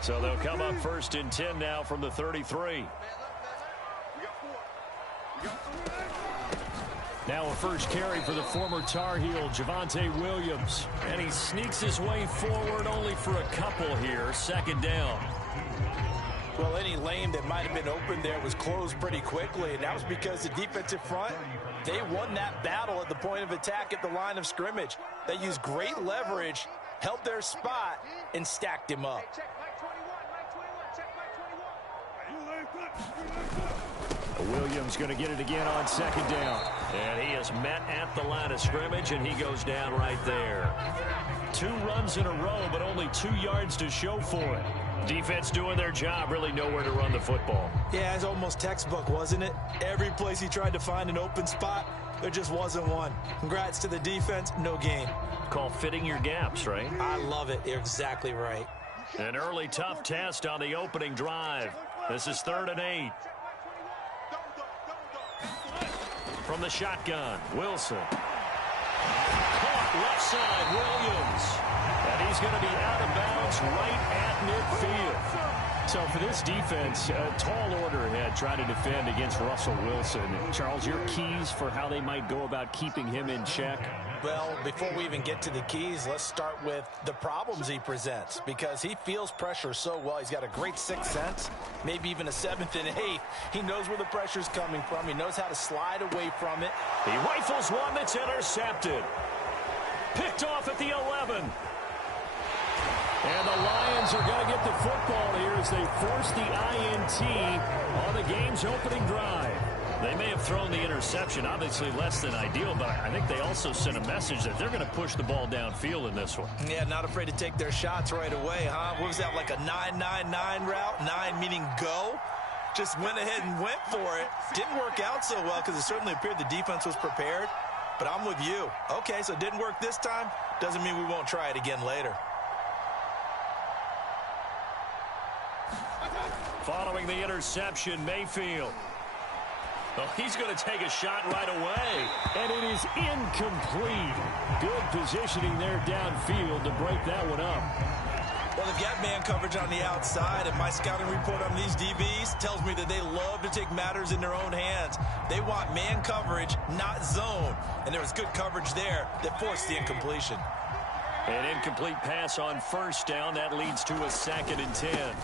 So they'll come up 1st and 10 now from the 33. Now a first carry for the former Tar Heel, Javonte Williams. And he sneaks his way forward only for a couple here. 2nd down. Well, any lane that might have been open there was closed pretty quickly, and that was because the defensive front, they won that battle at the point of attack at the line of scrimmage. They used great leverage, held their spot, and stacked him up. Williams going to get it again on 2nd down. And he is met at the line of scrimmage, and he goes down right there. 2 runs in a row, but only 2 yards to show for it. Defense doing their job, really nowhere to run the football. Yeah, it's almost textbook, wasn't it? Every place he tried to find an open spot, there just wasn't one. Congrats to the defense, no gain. Called fitting your gaps, right? I love it. You're exactly right. An early tough test on the opening drive. This is 3rd and 8. From the shotgun, Wilson. Caught left side, Williams. And he's going to be out of bounds right at midfield. So for this defense, a tall order ahead trying to defend against Russell Wilson. Charles, your keys for how they might go about keeping him in check? Well, before we even get to the keys, let's start with the problems he presents, because he feels pressure so well. He's got a great 6th sense, maybe even a 7th and 8th. He knows where the pressure's coming from. He knows how to slide away from it. He rifles one that's intercepted. Picked off at the 11. And the Lions are going to get the football here as they force the INT on the game's opening drive. They may have thrown the interception, obviously less than ideal, but I think they also sent a message that they're going to push the ball downfield in this one. Yeah, not afraid to take their shots right away, huh? What was that, like a 9-9-9 route? 9 meaning go? Just went ahead and went for it. Didn't work out so well because it certainly appeared the defense was prepared. But I'm with you. Okay, so it didn't work this time. Doesn't mean we won't try it again later. Following the interception, Mayfield. Oh, he's going to take a shot right away. And it is incomplete. Good positioning there downfield to break that one up. Well, they've got man coverage on the outside, and my scouting report on these DBs tells me that they love to take matters in their own hands. They want man coverage, not zone. And there was good coverage there that forced the incompletion. An incomplete pass on 1st down. That leads to a 2nd and 10.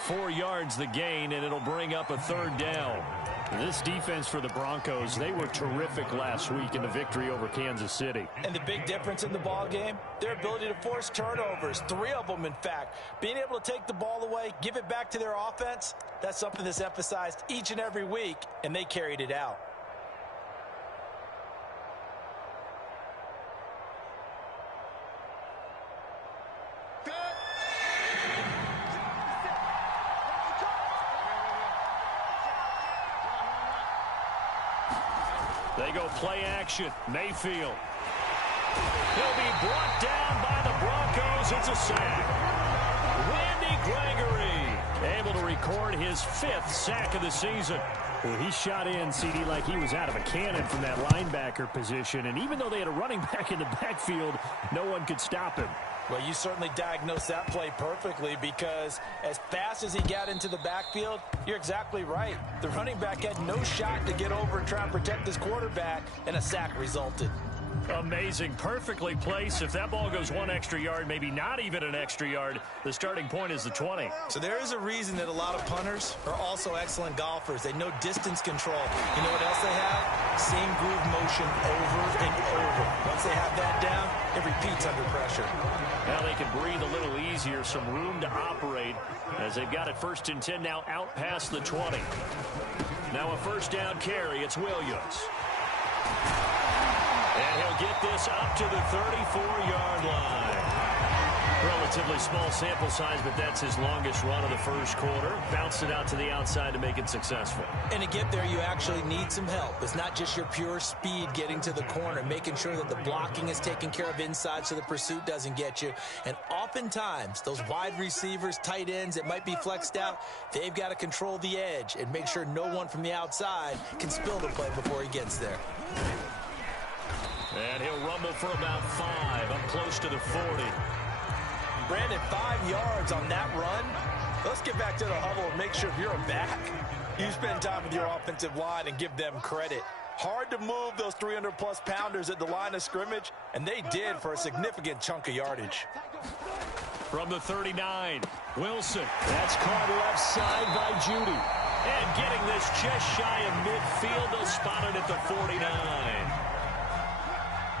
4 yards the gain, and it'll bring up a 3rd down. This defense for the Broncos, they were terrific last week in the victory over Kansas City. And the big difference in the ball game, their ability to force turnovers, 3 of them in fact. Being able to take the ball away, give it back to their offense, that's something that's emphasized each and every week, and they carried it out. They go play action. Mayfield. He'll be brought down by the Broncos. It's a sack. Randy Gregory able to record his 5th sack of the season. Well, he shot in, CD, like he was out of a cannon from that linebacker position. And even though they had a running back in the backfield, no one could stop him. Well, you certainly diagnosed that play perfectly, because as fast as he got into the backfield, you're exactly right. The running back had no shot to get over and try and protect his quarterback, and a sack resulted. Amazing. Perfectly placed. If that ball goes 1 extra yard, maybe not even an extra yard, the starting point is the 20. So there is a reason that a lot of punters are also excellent golfers. They know distance control. You know what else they have? Same groove motion over and over. Once they have that down, it repeats under pressure. Now they can breathe a little easier, some room to operate as they've got it 1st and 10 now out past the 20. Now a 1st down carry. It's Williams. And he'll get this up to the 34-yard line. Relatively small sample size, but that's his longest run of the 1st quarter. Bounced it out to the outside to make it successful. And to get there, you actually need some help. It's not just your pure speed getting to the corner, making sure that the blocking is taken care of inside so the pursuit doesn't get you. And oftentimes, those wide receivers, tight ends that might be flexed out, they've got to control the edge and make sure no one from the outside can spill the play before he gets there. And he'll rumble for about 5, up close to the 40. Brandon, 5 yards on that run. Let's get back to the huddle and make sure if you're a back, you spend time with your offensive line and give them credit. Hard to move those 300-plus pounders at the line of scrimmage, and they did for a significant chunk of yardage. From the 39, Wilson. That's caught left side by Judy. And getting this just shy of midfield, they'll spot it at the 49.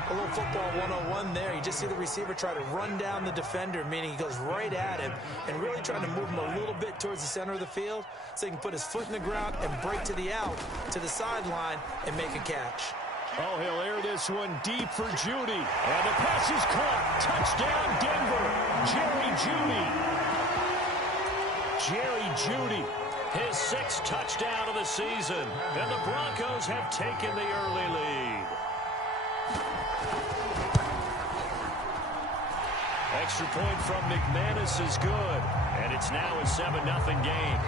A little football 101 there. You just see the receiver try to run down the defender, meaning he goes right at him and really trying to move him a little bit towards the center of the field so he can put his foot in the ground and break to the out, to the sideline, and make a catch. Oh, he'll air this one deep for Judy. And the pass is caught. Touchdown, Denver. Jerry Judy. His 6th touchdown of the season. And the Broncos have taken the early lead. Extra point from McManus is good. And it's now a 7-0 game.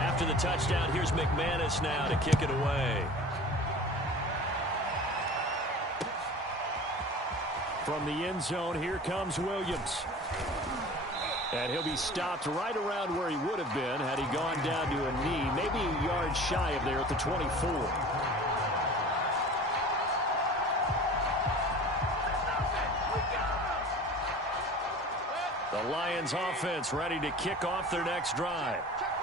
After the touchdown, here's McManus now to kick it away. From the end zone, here comes Williams. And he'll be stopped right around where he would have been had he gone down to a knee, maybe a yard shy of there at the 24. The Lions offense ready to kick off their next drive.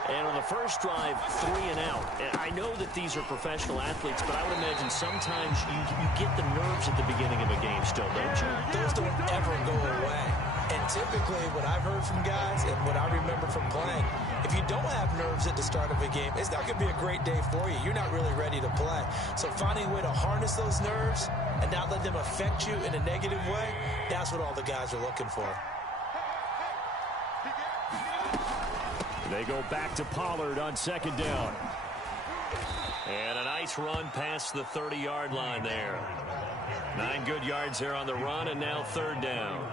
And on the first drive, 3 and out. And I know that these are professional athletes, but I would imagine sometimes you get the nerves at the beginning of a game still, don't you? Those don't ever go away. And typically what I've heard from guys and what I remember from playing, if you don't have nerves at the start of a game, it's not going to be a great day for you. You're not really ready to play. So finding a way to harness those nerves and not let them affect you in a negative way, that's what all the guys are looking for. They go back to Pollard on 2nd down. And a nice run past the 30-yard line there. 9 good yards there on the run, and now 3rd down.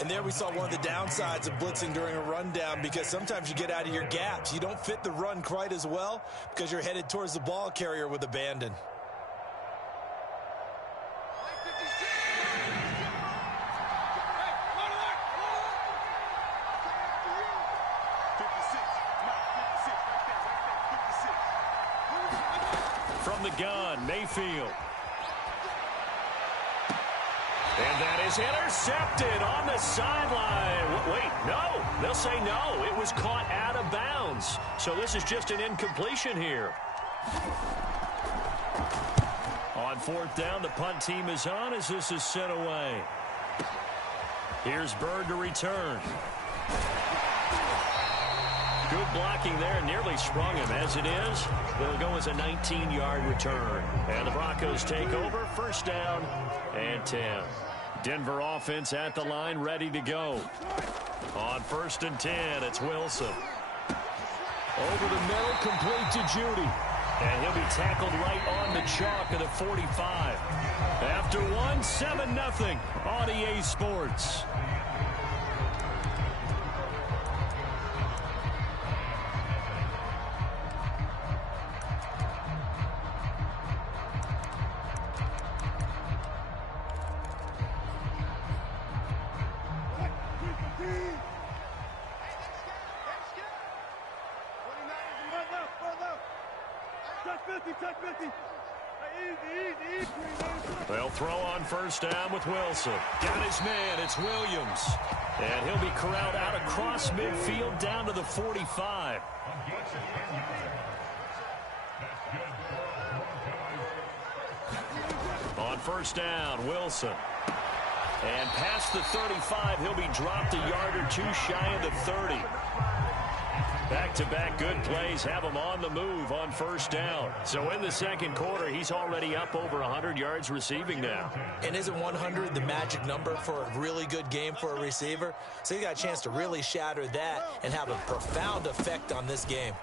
And there we saw one of the downsides of blitzing during a rundown, because sometimes you get out of your gaps. You don't fit the run quite as well because you're headed towards the ball carrier with abandon. From the gun, Mayfield. And that is intercepted on the sideline. Wait, no. They'll say no. It was caught out of bounds. So this is just an incompletion here. On 4th down, the punt team is on as this is sent away. Here's Bird to return. Good blocking there, nearly sprung him. As it is, they'll go as a 19-yard return. And the Broncos take over, 1st down and 10. Denver offense at the line, ready to go. On 1st and 10, it's Wilson. Over the middle, complete to Judy. And he'll be tackled right on the chalk of the 45. After 1, 7-0 on EA Sports. They'll throw on 1st down with Wilson. Got his man, it's Williams. And he'll be corralled out across midfield down to the 45. On 1st down, Wilson. And past the 35, he'll be dropped a yard or 2 shy of the 30. Back-to-back good plays have him on the move on 1st down. So in the 2nd quarter, he's already up over 100 yards receiving now. And isn't 100 the magic number for a really good game for a receiver? So he got a chance to really shatter that and have a profound effect on this game.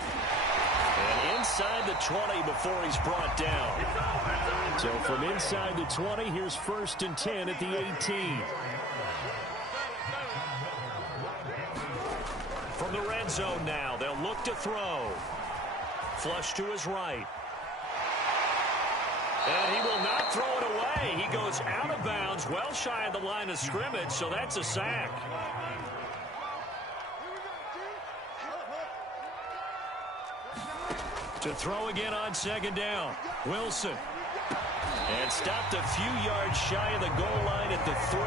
And inside the 20 before he's brought down. So from inside the 20, here's 1st and 10 at the 18. From the red zone now, they'll look to throw. Flush to his right. And he will not throw it away. He goes out of bounds, well shy of the line of scrimmage, so that's a sack. To throw again on second down. Wilson. And stopped a few yards shy of the goal line at the 3.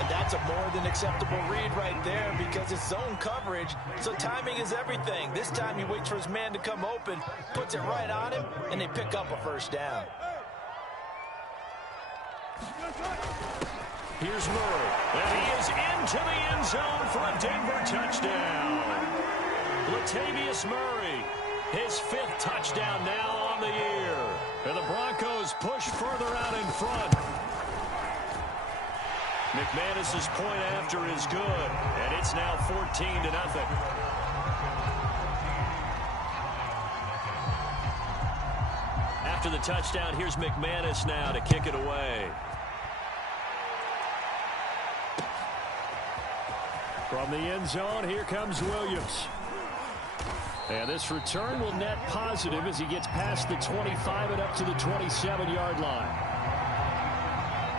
And that's a more than acceptable read right there because it's zone coverage, so timing is everything. This time he waits for his man to come open, puts it right on him, and they pick up a first down. Here's Murray, and he is into the end zone for a Denver touchdown. Latavius Murray, his 5th touchdown now on the year. And the Broncos push further out in front. McManus's point after is good, and it's now 14-0. After the touchdown, here's McManus now to kick it away. From the end zone, here comes Williams. And this return will net positive as he gets past the 25 and up to the 27-yard line.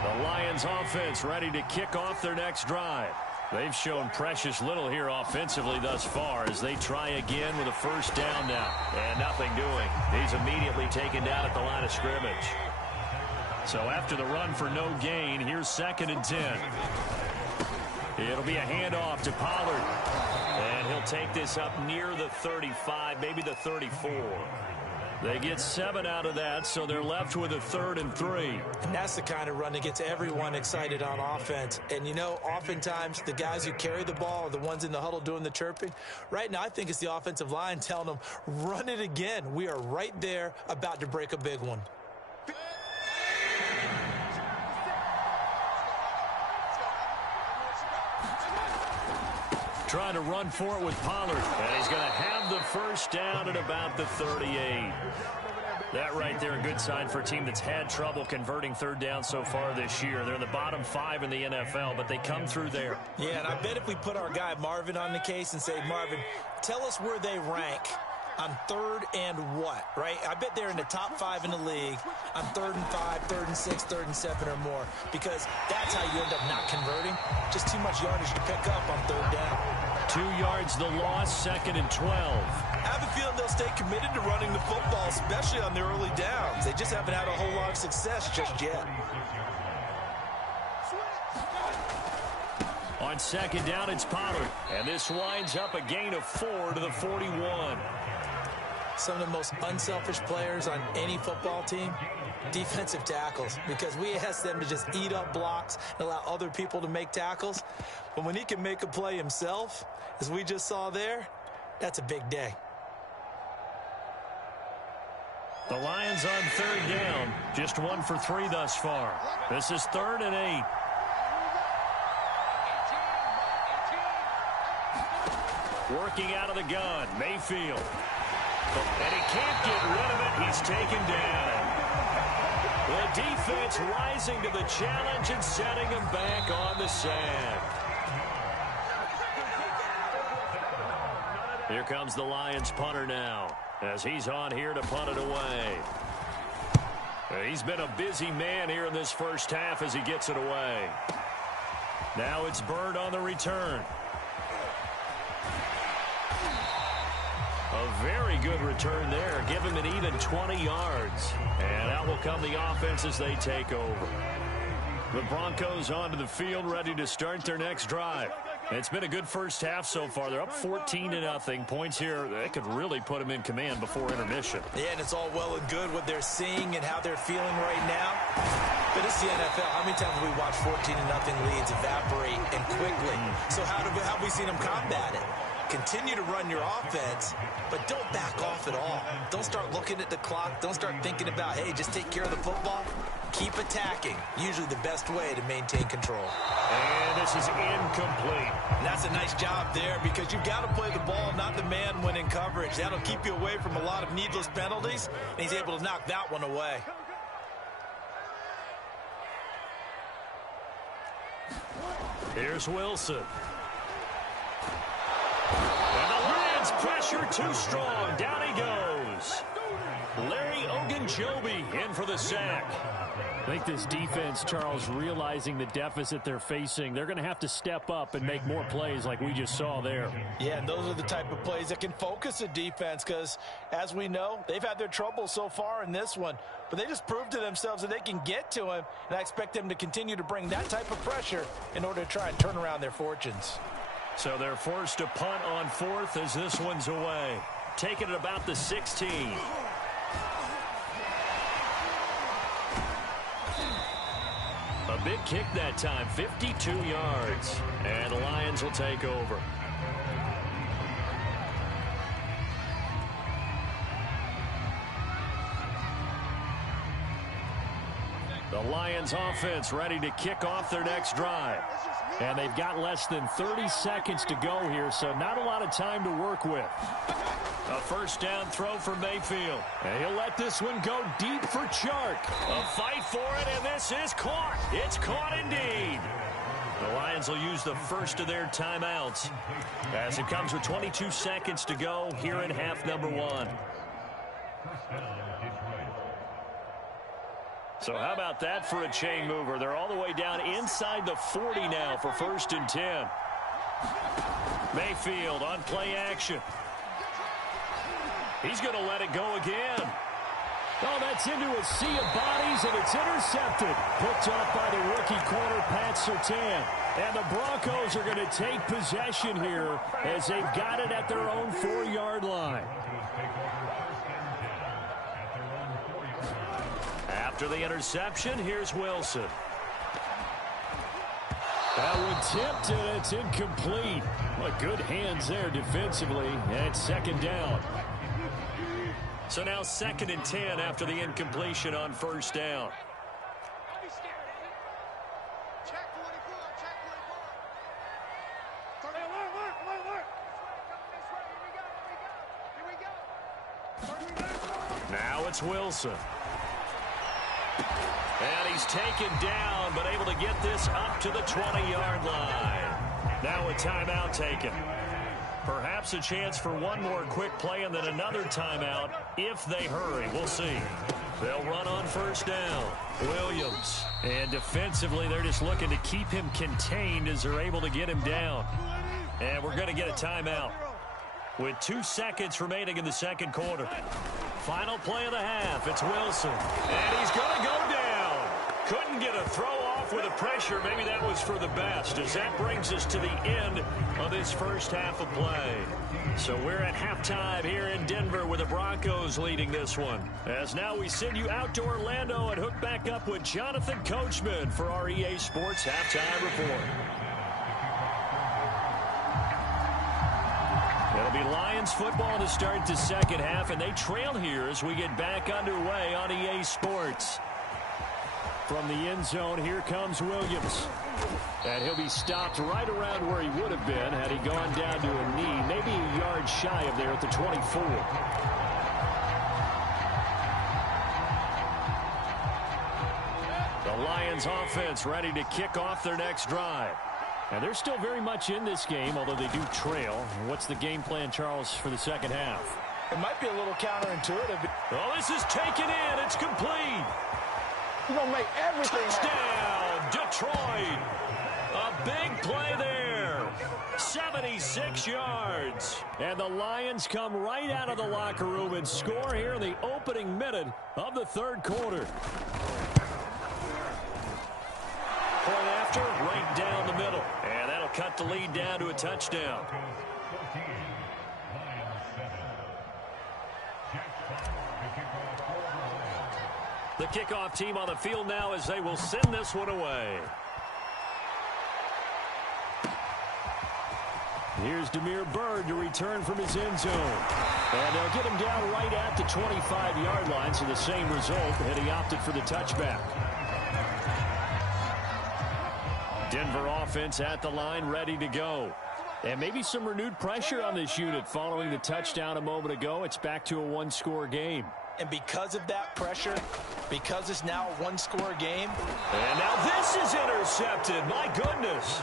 The Lions offense ready to kick off their next drive. They've shown precious little here offensively thus far as they try again with a first down now. And nothing doing. He's immediately taken down at the line of scrimmage. So after the run for no gain, here's 2nd and 10. It'll be a handoff to Pollard. And he'll take this up near the 35, maybe the 34. They get 7 out of that, so they're left with a 3rd and 3. And that's the kind of run that gets everyone excited on offense. And, you know, oftentimes the guys who carry the ball are the ones in the huddle doing the chirping. Right now, I think it's the offensive line telling them, run it again. We are right there about to break a big one. Trying to run for it with Pollard. And he's going to have the first down at about the 38. That right there, a good sign for a team that's had trouble converting third down so far this year. They're in the bottom 5 in the NFL, but they come through there. Yeah, and I bet if we put our guy Marvin on the case and say, Marvin, tell us where they rank on 3rd and what, right? I bet they're in the top 5 in the league on 3rd and 5, 3rd and 6, 3rd and 7 or more, because that's how you end up not converting. Just too much yardage to pick up on 3rd down. 2 yards the loss, 2nd and 12. I have a feeling they'll stay committed to running the football, especially on their early downs. They just haven't had a whole lot of success just yet. On 2nd down, it's Pollard. And this winds up a gain of 4 to the 41. Some of the most unselfish players on any football team, defensive tackles, because we ask them to just eat up blocks and allow other people to make tackles. But when he can make a play himself, as we just saw there, that's a big day. The Lions on 3rd down, just 1 for 3 thus far. This is 3rd and 8. Working out of the gun, Mayfield. And he can't get rid of it. He's taken down. The defense rising to the challenge and setting him back on the sack. Here comes the Lions punter now as he's on here to punt it away. He's been a busy man here in this first half as he gets it away. Now it's Bird on the return. A very good return there. Give him an even 20 yards. And out will come the offense as they take over. The Broncos onto the field, ready to start their next drive. It's been a good first half so far. They're up 14-0. Points here, they could really put them in command before intermission. Yeah, and it's all well and good what they're seeing and how they're feeling right now. But it's the NFL. How many times have we watched 14-0 leads evaporate and quickly? So how have we seen them combat it? Continue to run your offense, but don't back off at all. Don't start looking at the clock. Don't start thinking about, hey, just take care of the football. Keep attacking. Usually the best way to maintain control. And this is incomplete. And that's a nice job there because you've got to play the ball, not the man when in coverage. That'll keep you away from a lot of needless penalties, and he's able to knock that one away. Here's Wilson. And the Lions pressure too strong. Down he goes. Larry Ogunjobi in for the sack. I think this defense, Charles, realizing the deficit they're facing, they're going to have to step up and make more plays like we just saw there. Yeah, and those are the type of plays that can focus a defense because, as we know, they've had their trouble so far in this one. But they just proved to themselves that they can get to him, and I expect them to continue to bring that type of pressure in order to try and turn around their fortunes. So they're forced to punt on fourth as this one's away. Taking it about the 16. A big kick that time, 52 yards. And the Lions will take over. The Lions offense ready to kick off their next drive. And they've got less than 30 seconds to go here, so not a lot of time to work with. A first down throw for Mayfield. And he'll let this one go deep for Chark. A fight for it, and this is caught. It's caught indeed. The Lions will use the first of their timeouts as it comes with 22 seconds to go here in half number one. So how about that for a chain mover? They're all the way down inside the 40 now for 1st and 10. Mayfield on play action. He's going to let it go again. Oh, that's into a sea of bodies, and it's intercepted. Picked off by the rookie corner, Pat Surtain. And the Broncos are going to take possession here as they've got it at their own 4-yard line. After the interception, here's Wilson. That one tipped, and it's incomplete. Well, good hands there defensively, and it's 2nd down. So now 2nd and 10 after the incompletion on 1st down. Now it's Wilson. And he's taken down, but able to get this up to the 20-yard line. Now a timeout taken. Perhaps a chance for one more quick play and then another timeout if they hurry. We'll see. They'll run on 1st down. Williams. And defensively, they're just looking to keep him contained as they're able to get him down. And we're going to get a timeout with 2 seconds remaining in the 2nd quarter. Final play of the half. It's Wilson. And he's going to go down. Couldn't get a throw off with the pressure. Maybe that was for the best, as that brings us to the end of this first half of play. So we're at halftime here in Denver with the Broncos leading this one. As now we send you out to Orlando and hook back up with Jonathan Coachman for our EA Sports Halftime Report. It'll be Lions football to start the 2nd half, and they trail here as we get back underway on EA Sports. From the end zone, here comes Williams. And he'll be stopped right around where he would have been had he gone down to a knee, maybe a yard shy of there at the 24. The Lions offense ready to kick off their next drive. And they're still very much in this game, although they do trail. What's the game plan, Charles, for the 2nd half? It might be a little counterintuitive. Oh, this is taken in. It's complete. You're going to make everything Touchdown, Detroit. A big play there. 76 yards. And the Lions come right out of the locker room and score here in the opening minute of the 3rd quarter. Point after, right down the middle. And that'll cut the lead down to a touchdown. The kickoff team on the field now as they will send this one away. Here's Damiere Byrd to return from his end zone. And they'll get him down right at the 25-yard line, so the same result, and he opted for the touchback. Denver offense at the line, ready to go. And maybe some renewed pressure on this unit following the touchdown a moment ago. It's back to a one-score game. And because of that pressure, because it's now a one-score game. And now this is intercepted. My goodness.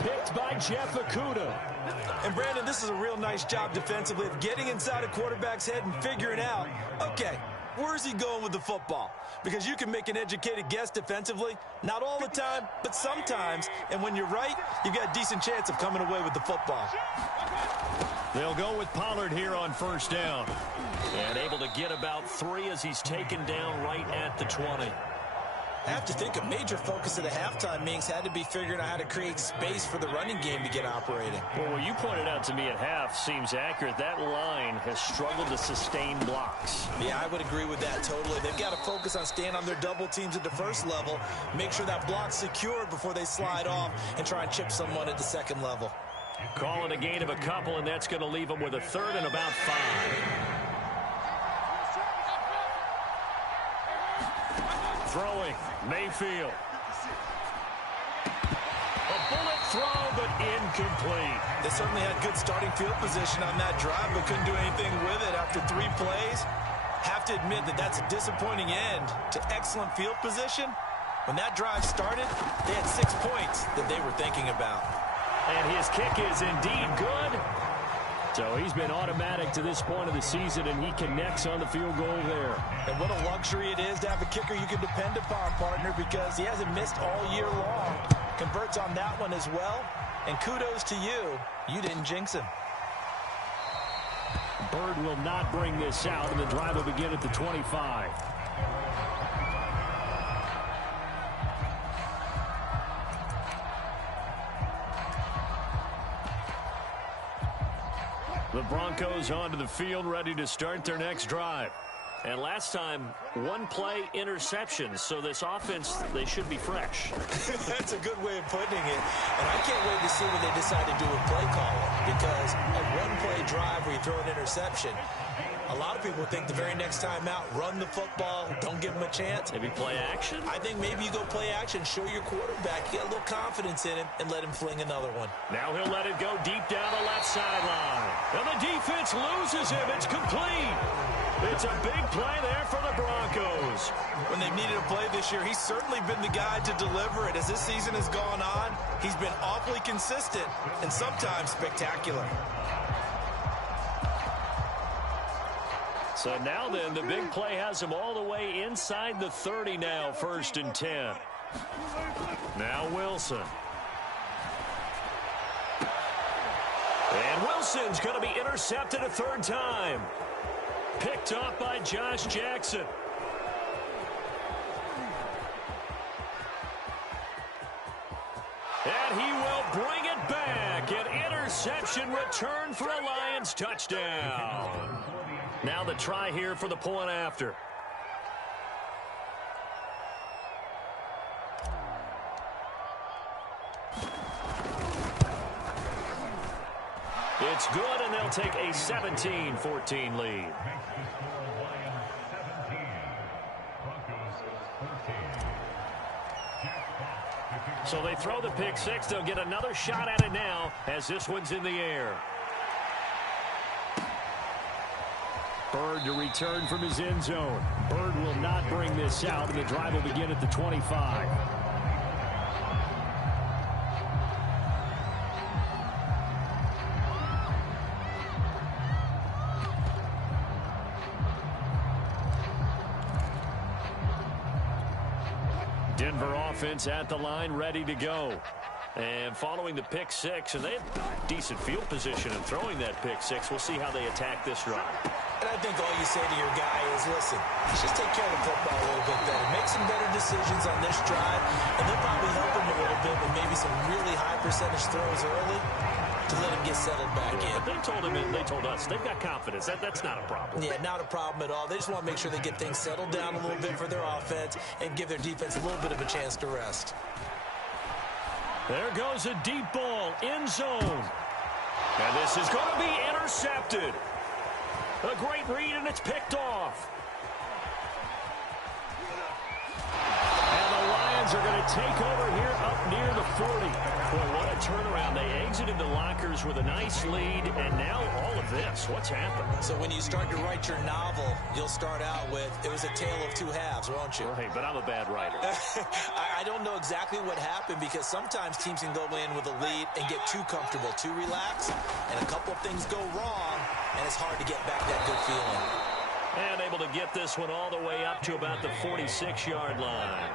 Picked by Jeff Okudah. And, Brandon, this is a real nice job defensively of getting inside a quarterback's head and figuring out, okay, Where is he going with the football? Because you can make an educated guess defensively. Not all the time, but sometimes. And when you're right, you've got a decent chance of coming away with the football. They'll go with Pollard here on first down. And able to get about 3 as he's taken down right at the 20. I have to think a major focus of the halftime meetings had to be figuring out how to create space for the running game to get operating. Well, what you pointed out to me at half seems accurate. That line has struggled to sustain blocks. Yeah, I would agree with that totally. They've got to focus on staying on their double teams at the first level, make sure that block's secured before they slide off and try and chip someone at the second level. Call it a gain of a couple, and that's going to leave them with a third and about 5. Throwing, Mayfield. A bullet throw, but incomplete. They certainly had good starting field position on that drive, but couldn't do anything with it after 3 plays. Have to admit that that's a disappointing end to excellent field position. When that drive started, they had 6 points that they were thinking about. And his kick is indeed good. So he's been automatic to this point of the season, and he connects on the field goal there. And what a luxury it is to have a kicker you can depend upon, partner, because he hasn't missed all year long. Converts on that one as well. And kudos to you. You didn't jinx him. Bird will not bring this out, and the drive will begin at the 25. The Broncos onto the field, ready to start their next drive. And last time, 1 play interception. So this offense, they should be fresh. That's a good way of putting it. And I can't wait to see what they decide to do with play calling. Because a 1-play drive where you throw an interception, a lot of people think the very next time out, run the football, don't give him a chance. Maybe play action? I think maybe you go play action, show your quarterback, get a little confidence in him, and let him fling another one. Now he'll let it go deep down the left sideline. And the defense loses him. It's complete. It's a big play there for the Broncos. When they've needed a play this year, he's certainly been the guy to deliver it. As this season has gone on, he's been awfully consistent and sometimes spectacular. So now then, the big play has him all the way inside the 30 now, 1st and 10. Now Wilson. And Wilson's going to be intercepted a 3rd time. Picked up by Josh Jackson. And he will bring it back. An interception return for a Lions touchdown. Now the try here for the point after. It's good, and they'll take a 17-14 lead. So they throw the pick 6. They'll get another shot at it now as this one's in the air. Bird to return from his end zone. Bird will not bring this out, and the drive will begin at the 25. Denver offense at the line, ready to go. And following the pick 6, and they have decent field position in throwing that pick 6. We'll see how they attack this drive. And I think all you say to your guy is, listen, let's just take care of the football a little bit better. Make some better decisions on this drive, and they'll probably help him a little bit with maybe some really high percentage throws early to let him get settled back in. But they told him, and they told us, they've got confidence. That's not a problem. Yeah, not a problem at all. They just want to make sure they get things settled down a little bit for their offense and give their defense a little bit of a chance to rest. There goes a deep ball, end zone. And this is going to be intercepted. A great read, and it's picked off. And the Lions are going to take over here up near the 40. Boy, what a turnaround. They exited the lockers with a nice lead, and now all of this. What's happened? So when you start to write your novel, you'll start out with, it was a tale of 2 halves, won't you? Hey, but I'm a bad writer. I don't know exactly what happened, because sometimes teams can go in with a lead and get too comfortable, too relaxed, and a couple of things go wrong, and it's hard to get back that good feeling. And able to get this one all the way up to about the 46-yard line.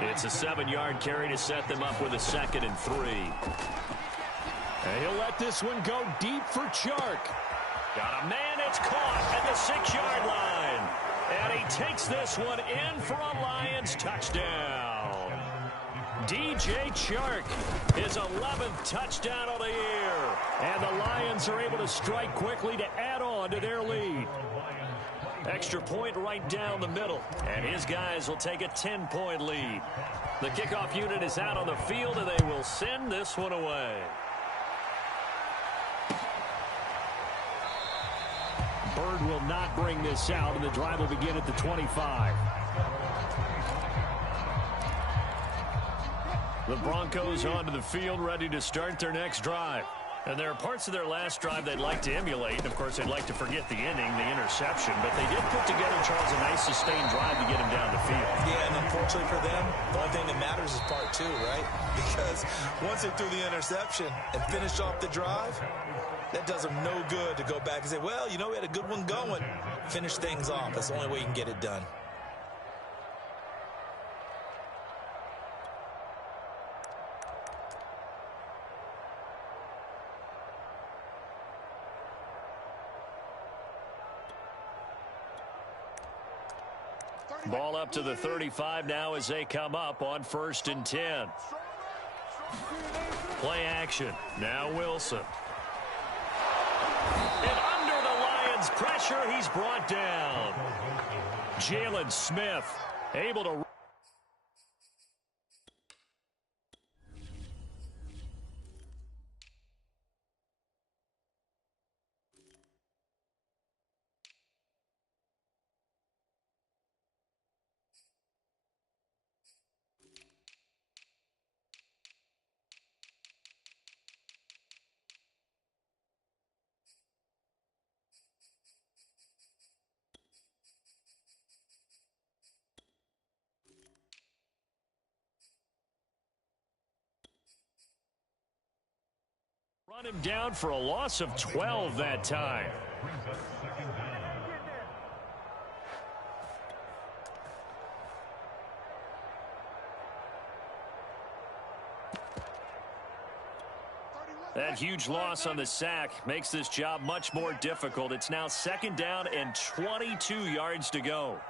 It's a 7-yard carry to set them up with a 2nd and 3. And he'll let this one go deep for Chark. Got a man, it's caught at the 6-yard line. And he takes this one in for a Lions touchdown. DJ Chark, his 11th touchdown of the year. And the Lions are able to strike quickly to add on to their lead. Extra point right down the middle. And his guys will take a 10-point lead. The kickoff unit is out on the field, and they will send this one away. Bird will not bring this out, and the drive will begin at the 25. The Broncos onto the field, ready to start their next drive. And there are parts of their last drive they'd like to emulate. And, of course, they'd like to forget the inning, the interception. But they did put together, Charles, a nice sustained drive to get him down the field. Yeah, and unfortunately for them, the only thing that matters is part 2, right? Because once they threw the interception and finished off the drive, that does them no good to go back and say, well, you know, we had a good one going. Finish things off. That's the only way you can get it done. Ball up to the 35 now as they come up on 1st and 10. Play action. Now Wilson. And under the Lions' pressure, he's brought down. Jalen Smith able to... Run him down for a loss of 12 that time. That huge loss on the sack makes this job much more difficult. It's now 2nd down and 22 yards to go.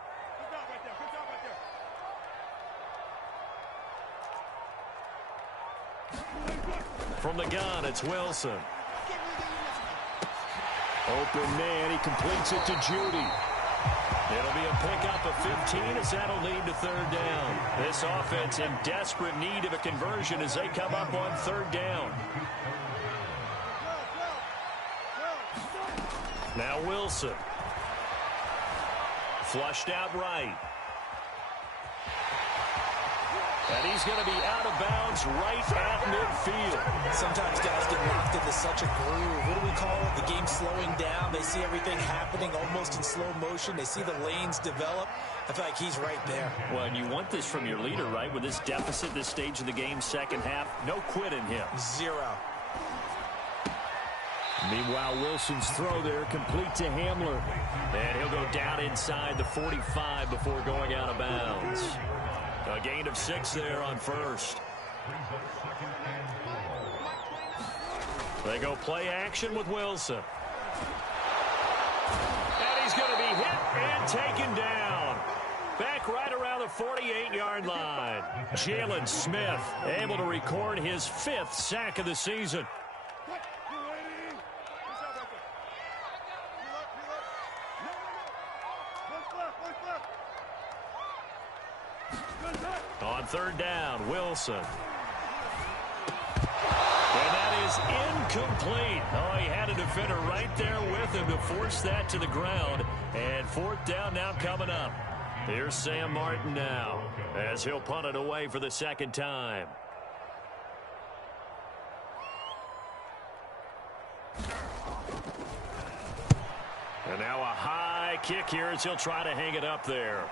From the gun, it's Wilson. Open man, he completes it to Judy. It'll be a pickup of 15 as that'll lead to 3rd down. This offense in desperate need of a conversion as they come up on 3rd down. Now Wilson. Flushed out right. And he's going to be out of bounds right at midfield. Sometimes guys get locked into such a groove. What do we call it? The game slowing down. They see everything happening almost in slow motion. They see the lanes develop. I feel like he's right there. Well, and you want this from your leader, right? With this deficit, this stage of the game, 2nd half, no quit in him. 0. Meanwhile, Wilson's throw there complete to Hamler. And he'll go down inside the 45 before going out of bounds. A gain of 6 there on 1st. They go play action with Wilson. And he's going to be hit and taken down. Back right around the 48-yard line. Jalen Smith able to record his 5th sack of the season. On 3rd down, Wilson. And that is incomplete. Oh, he had a defender right there with him to force that to the ground. And 4th down now coming up. Here's Sam Martin now as he'll punt it away for the 2nd time. And now a high kick here as he'll try to hang it up there.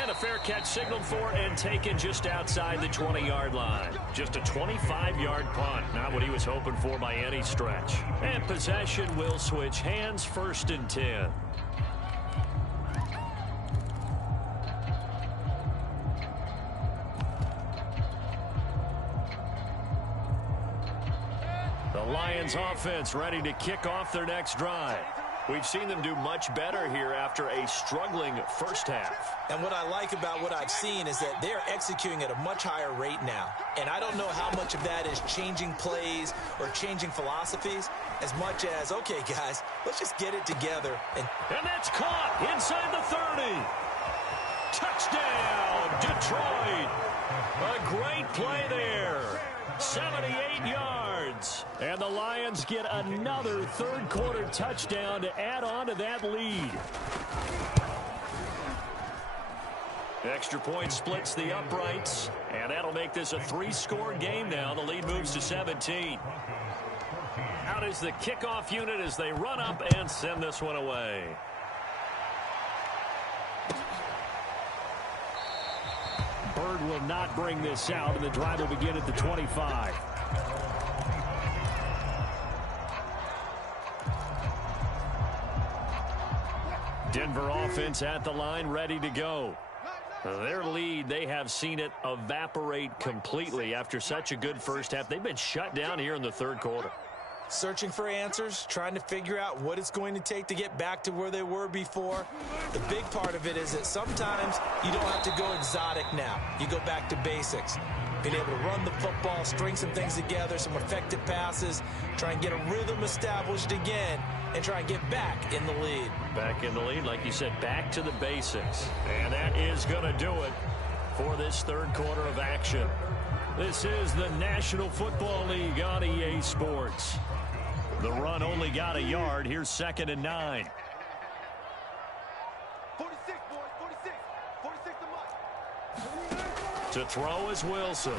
And a fair catch signaled for and taken just outside the 20-yard line. Just a 25-yard punt. Not what he was hoping for by any stretch. And possession will switch hands, 1st and 10. Lions offense ready to kick off their next drive. We've seen them do much better here after a struggling first half. And what I like about what I've seen is that they're executing at a much higher rate now. And I don't know how much of that is changing plays or changing philosophies as much as, okay, guys, let's just get it together. And that's caught inside the 30. Touchdown, Detroit. A great play there. 78 yards. And the Lions get another third-quarter touchdown to add on to that lead. Extra point splits the uprights, and that'll make this a 3-score game now. The lead moves to 17. Out is the kickoff unit as they run up and send this one away. Bird will not bring this out, and the drive will begin at the 25. Denver offense at the line, ready to go. Their lead, they have seen it evaporate completely after such a good first half. They've been shut down here in the third quarter. Searching for answers, trying to figure out what it's going to take to get back to where they were before. The big part of it is that sometimes you don't have to go exotic now. You go back to basics. Being able to run the football, string some things together, some effective passes, try and get a rhythm established again, and try and get back in the lead. Back in the lead, like you said, back to the basics. And that is going to do it for this third quarter of action. This is the National Football League on EA Sports. The run only got a yard. Here's 2nd and 9. 46, boys, 46. 46 to Mike. To throw is Wilson.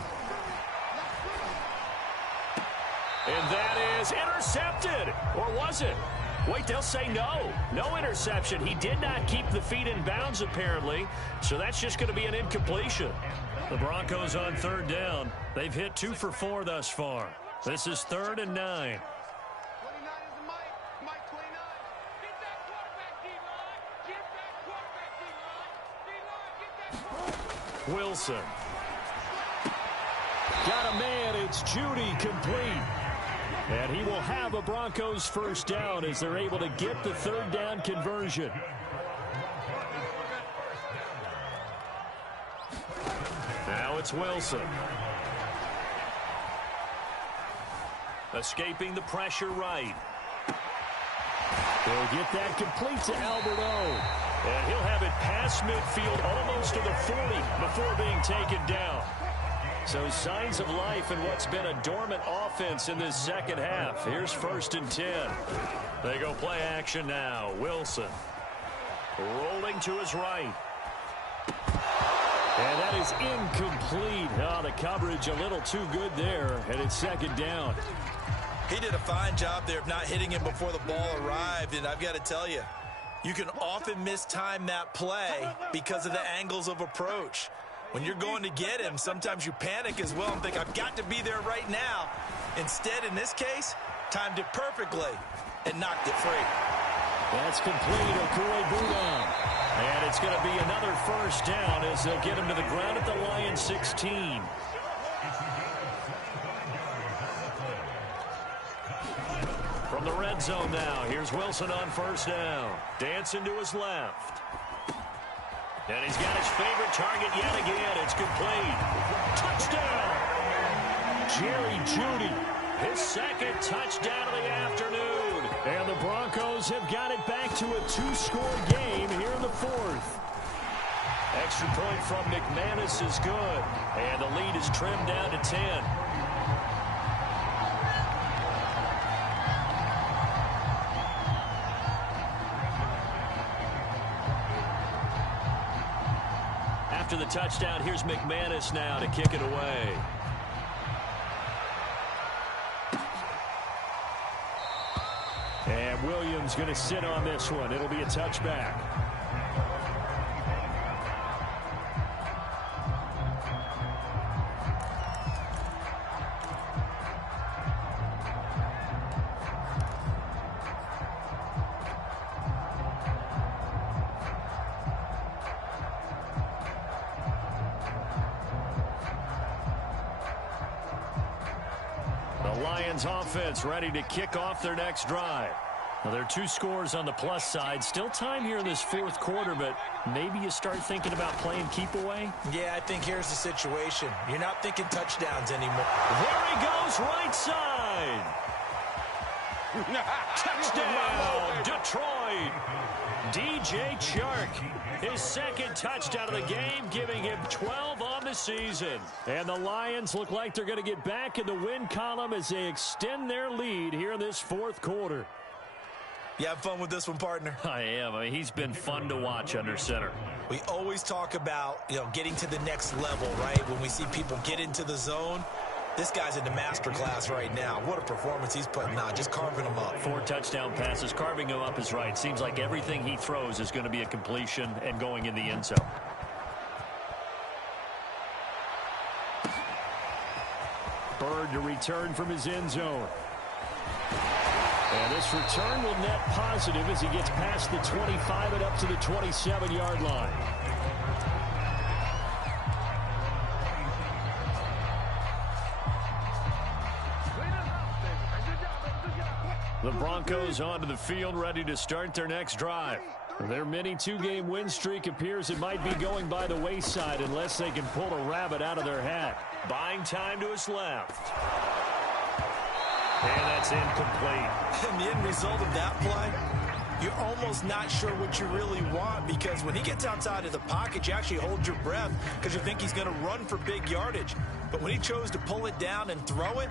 And that is intercepted. Or was it? Wait, they'll say no. No interception. He did not keep the feet in bounds, apparently. So that's just going to be an incompletion. The Broncos on third down. They've hit 2 for 4 thus far. This is 3rd and 9. Wilson. Got a man. It's Judy, complete. And he will have a Broncos first down as they're able to get the third down conversion. Now it's Wilson. Escaping the pressure right. They'll get that complete to Alberto. And he'll have it past midfield almost to the 40 before being taken down. So signs of life in what's been a dormant offense in this second half. Here's 1st and 10. They go play action now. Wilson rolling to his right. And that is incomplete. Oh, the coverage a little too good there. And it's 2nd down. He did a fine job there of not hitting him before the ball arrived. And I've got to tell you, you can often mistime that play because of the angles of approach. When you're going to get him, sometimes you panic as well and think, I've got to be there right now. Instead, in this case, timed it perfectly and knocked it free. That's complete. Okure Budon. And it's going to be another first down as they'll get him to the ground at the Lions 16. From the red zone now, here's Wilson on first down. Dancing to his left. And he's got his favorite target yet again. It's complete. Touchdown! Jerry Jeudy, his 2nd touchdown of the afternoon. And the Broncos have got it back to a 2-score game here in the 4th. Extra point from McManus is good. And the lead is trimmed down to 10. After the touchdown, here's McManus now to kick it away. And Williams going to sit on this one. It'll be a touchback. Lions offense ready to kick off their next drive. Well, there are 2 scores on the plus side. Still time here in this fourth quarter, but maybe you start thinking about playing keep away? Yeah, I think here's the situation. You're not thinking touchdowns anymore. There he goes, right side. Touchdown, Detroit. DJ Chark, his second touchdown of the game, giving him 12 on the season. And the Lions look like they're going to get back in the win column as they extend their lead here in this fourth quarter. You have fun with this one, partner? I am. I mean, he's been fun to watch under center. We always talk about, getting to the next level, right? When we see people get into the zone, this guy's in the master class right now. What a performance he's putting on, just carving them up. 4 touchdown passes. Carving him up is right. Seems like everything he throws is going to be a completion and going in the end zone. Bird to return from his end zone. And this return will net positive as he gets past the 25 and up to the 27-yard line. The Broncos onto the field, ready to start their next drive. Their mini 2-game win streak appears it might be going by the wayside unless they can pull a rabbit out of their hat. Buying time to his left. And that's incomplete. And the end result of that play, you're almost not sure what you really want, because when he gets outside of the pocket, you actually hold your breath because you think he's going to run for big yardage. But when he chose to pull it down and throw it,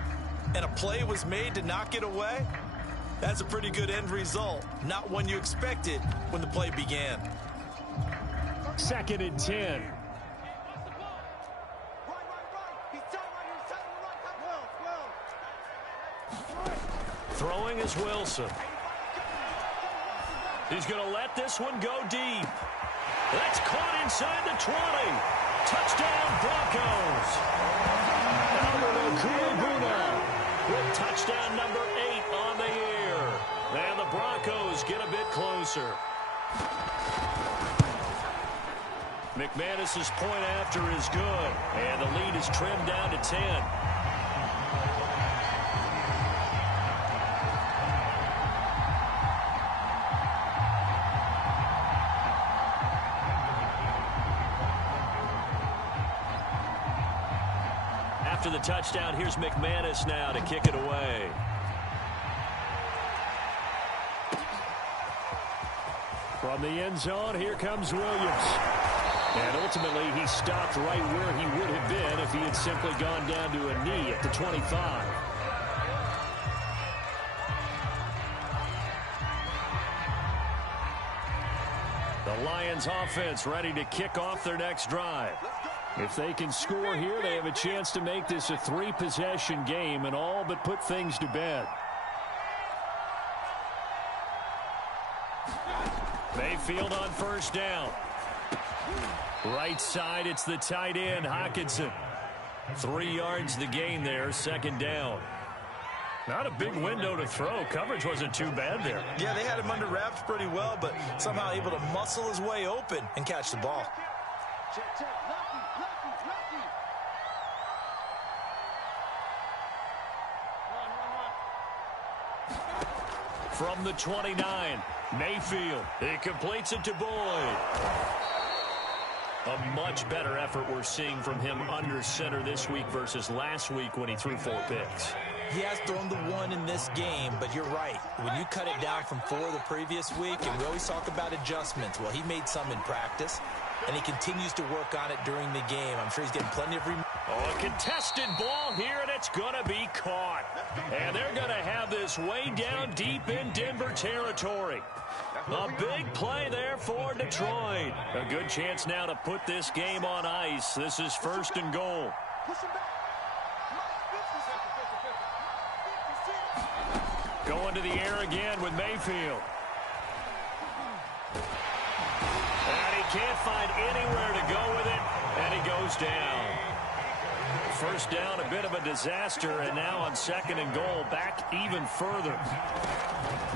and a play was made to knock it away, that's a pretty good end result. Not one you expected when the play began. 2nd and 10. Throwing is Wilson. He's going to let this one go deep. That's caught inside the 20. Touchdown, Broncos. Albert Okwuegbunam with touchdown number 8 on the year. And the Broncos get a bit closer. McManus's point after is good. And the lead is trimmed down to 10. After the touchdown, here's McManus now to kick it away. From the end zone, here comes Williams. And ultimately, he stopped right where he would have been if he had simply gone down to a knee at the 25. The Lions offense ready to kick off their next drive. If they can score here, they have a chance to make this a 3-possession game and all but put things to bed. Mayfield on first down. Right side, it's the tight end, Hockenson. 3 yards the gain there, 2nd down. Not a big window to throw. Coverage wasn't too bad there. Yeah, they had him under wraps pretty well, but somehow able to muscle his way open and catch the ball. From the 29, Mayfield. He completes it to Boyd. A much better effort we're seeing from him under center this week versus last week when he threw 4 picks. He has thrown the 1 in this game, but you're right. When you cut it down from 4 the previous week, and we always talk about adjustments, well, he made some in practice, and he continues to work on it during the game. I'm sure he's getting plenty of a contested ball here, and it's going to be caught. And they're going to have this way down deep in Denver territory. A big play there for Detroit. A good chance now to put this game on ice. This is 1st and goal. Going to the air again with Mayfield. And he can't find anywhere to go with it, and he goes down. First down, a bit of a disaster, and now on 2nd and goal, back even further.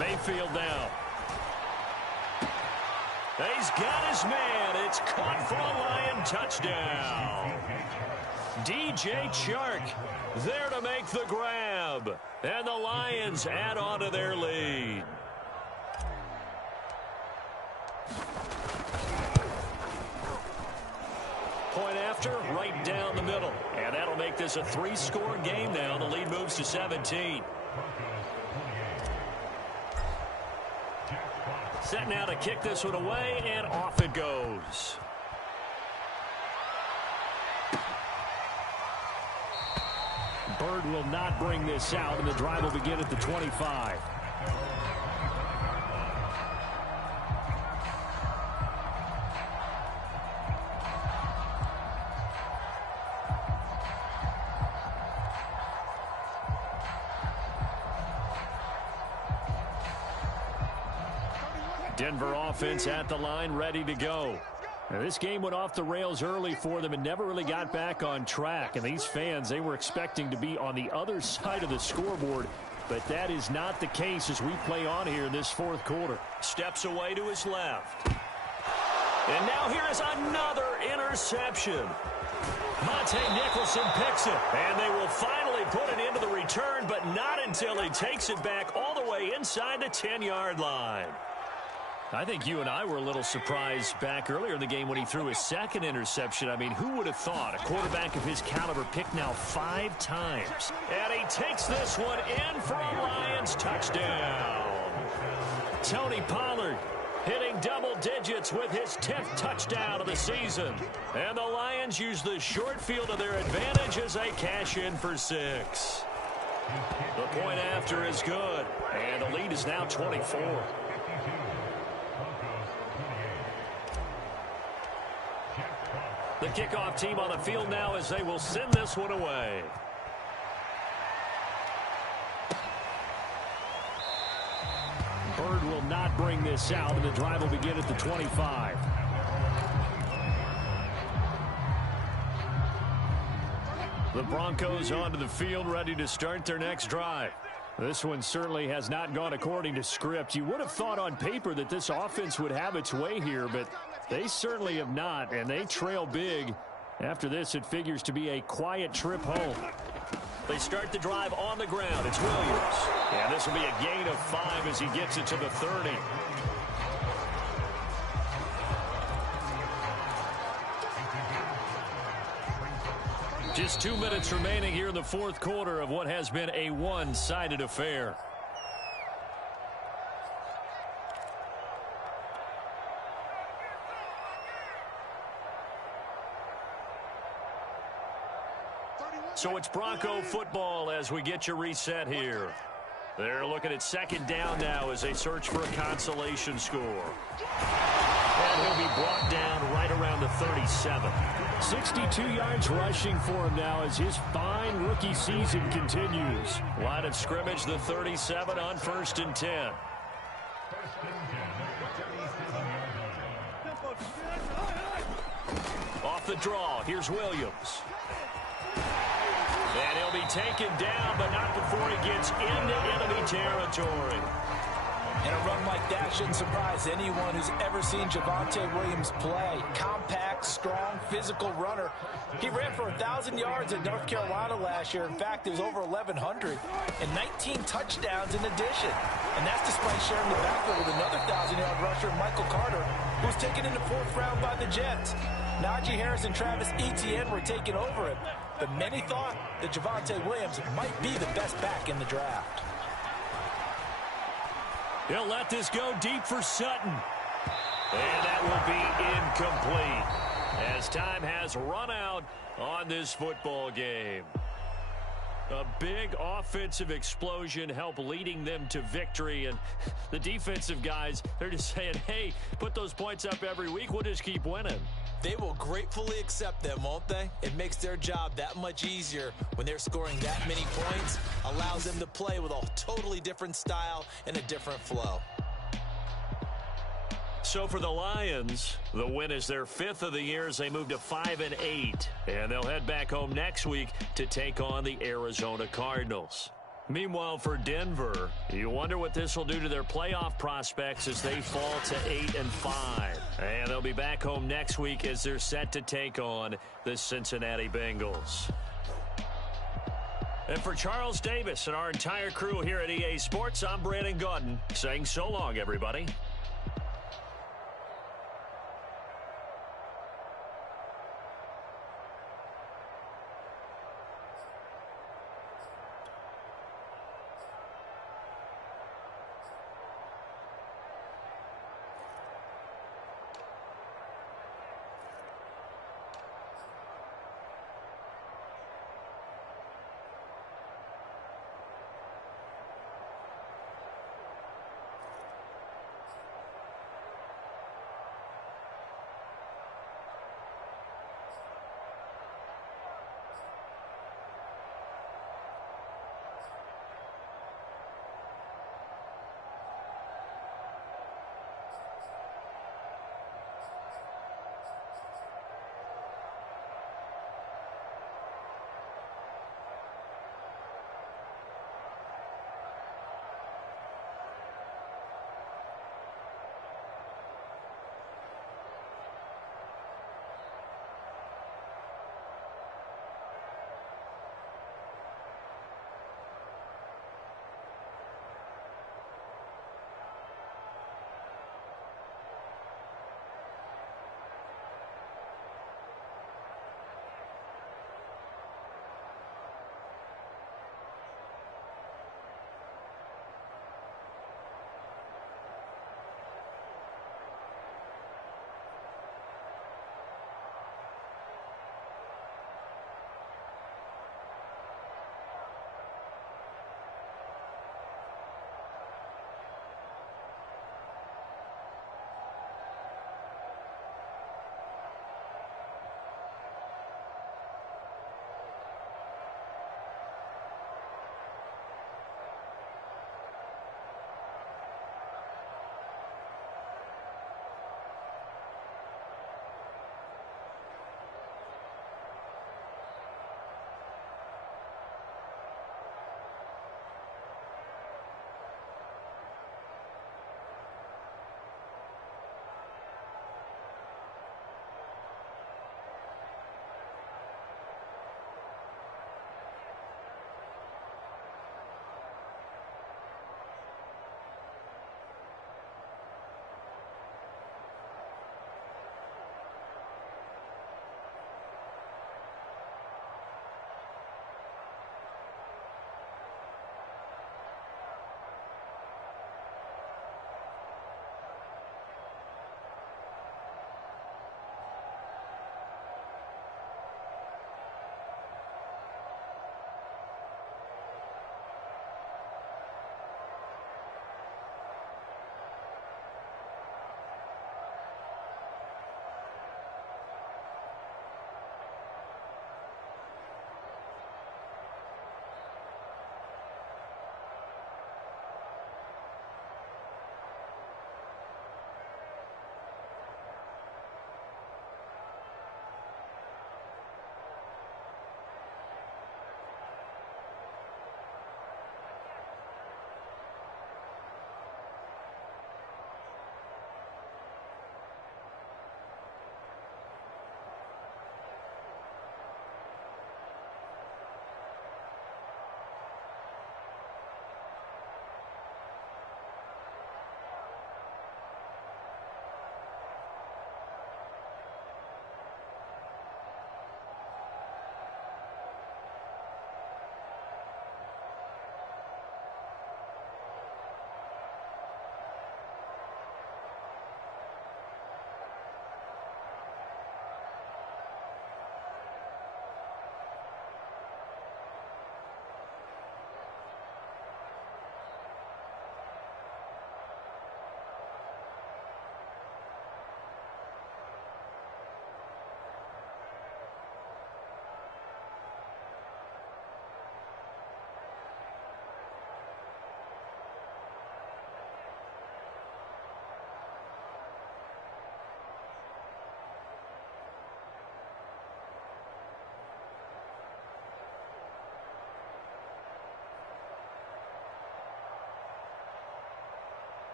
Mayfield now. He's got his man. It's caught for a Lion touchdown. DJ Chark there to make the grab. And the Lions add on to their lead. Point after, right down the middle. And that'll make this a 3-score game now. The lead moves to 17. Set now to kick this one away, and off it goes. Bird will not bring this out, and the drive will begin at the 25. Denver offense at the line, ready to go. Now, this game went off the rails early for them and never really got back on track. And these fans, they were expecting to be on the other side of the scoreboard. But that is not the case as we play on here in this fourth quarter. Steps away to his left. And now here is another interception. Monte Nicholson picks it. And they will finally put it into the return, but not until he takes it back all the way inside the 10-yard line. I think you and I were a little surprised back earlier in the game when he threw his second interception. I mean, who would have thought a quarterback of his caliber picked now 5 times? And he takes this one in for a Lions touchdown. Tony Pollard hitting double digits with his 10th touchdown of the season. And the Lions use the short field to their advantage as they cash in for 6. The point after is good. And the lead is now 24. The kickoff team on the field now as they will send this one away. Bird will not bring this out, and the drive will begin at the 25. The Broncos onto the field, ready to start their next drive. This one certainly has not gone according to script. You would have thought on paper that this offense would have its way here, but they certainly have not, and they trail big. After this, it figures to be a quiet trip home. They start the drive on the ground. It's Williams. And this will be a gain of 5 as he gets it to the 30. Just 2 minutes remaining here in the fourth quarter of what has been a one-sided affair. So it's Bronco football as we get you reset here. They're looking at second down now as they search for a consolation score. And he'll be brought down right around the 37. 62 yards rushing for him now as his fine rookie season continues. Line of scrimmage, the 37 on 1st and 10. Off the draw, here's Williams. And he'll be taken down, but not before he gets into enemy territory. And a run like that shouldn't surprise anyone who's ever seen Javonte Williams play. Compact, strong, physical runner. He ran for 1,000 yards at North Carolina last year. In fact, it was over 1,100 and 19 touchdowns in addition. And that's despite sharing the backfield with another 1,000-yard rusher, Michael Carter, who was taken in the 4th round by the Jets. Najee Harris and Travis Etienne were taking over him, but many thought that Javonte Williams might be the best back in the draft. He'll let this go deep for Sutton. And that will be incomplete as time has run out on this football game. A big offensive explosion helped leading them to victory. And the defensive guys, they're just saying, hey, put those points up every week. We'll just keep winning. They will gratefully accept them, won't they? It makes their job that much easier when they're scoring that many points. Allows them to play with a totally different style and a different flow. So for the Lions, the win is their 5th of the year as they move to 5-8. And they'll head back home next week to take on the Arizona Cardinals. Meanwhile, for Denver, you wonder what this will do to their playoff prospects as they fall to 8-5. And they'll be back home next week as they're set to take on the Cincinnati Bengals. And for Charles Davis and our entire crew here at EA Sports, I'm Brandon Gaudin saying so long, everybody.